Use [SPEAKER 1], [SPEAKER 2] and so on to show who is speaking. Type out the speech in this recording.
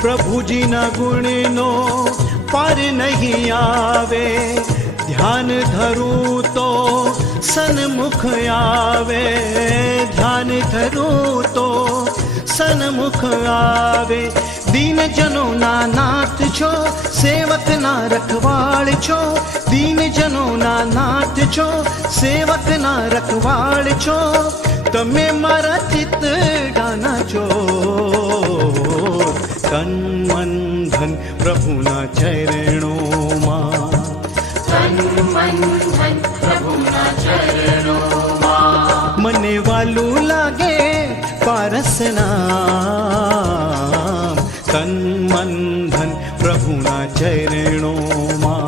[SPEAKER 1] પ્રભુજીના ગુણનો પાર નહીં આવે. ધ્યાન ધરું તો સન્મુખ આવે. ધ્યાન ધરું તો સન્મુખ આવે. દીનજનો ના નાથ છો, સેવકના રખવાળ છો. દીનજનો ના નાથ છો, સેવકના રખવાળ છો. તમે મારા मन धन प्रभुना चरणो मा। तन मन
[SPEAKER 2] धन प्रभुना चरणो मा। मने
[SPEAKER 1] वालू लागे पारसना। तन मन धन प्रभुना चरणो मा।